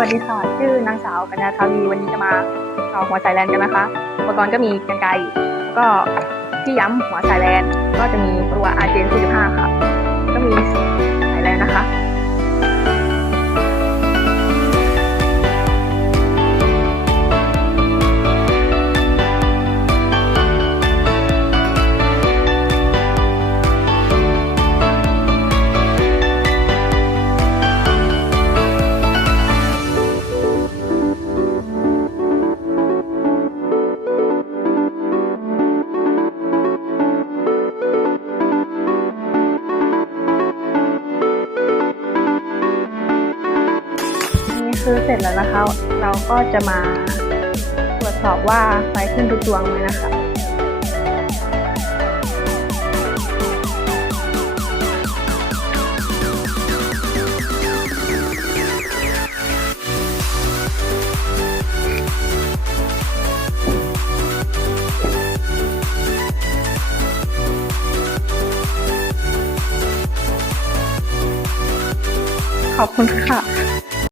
วัสดีค่ะ ชื่อนางสาวกัญญาทาวีวันนี้จะมาเอาหัวสายแลนกันนะคะ อุปกรณ์ก็มีกันไกรแล้วก็ที่ย้ำหัวสายแลนก็จะมีตัวอาร์เจน45ค่ะ คือเสร็จแล้วนะคะ เราก็จะมาตรวจสอบว่าไฟขึ้นทุกดวงไหมนะคะขอบคุณค่ะ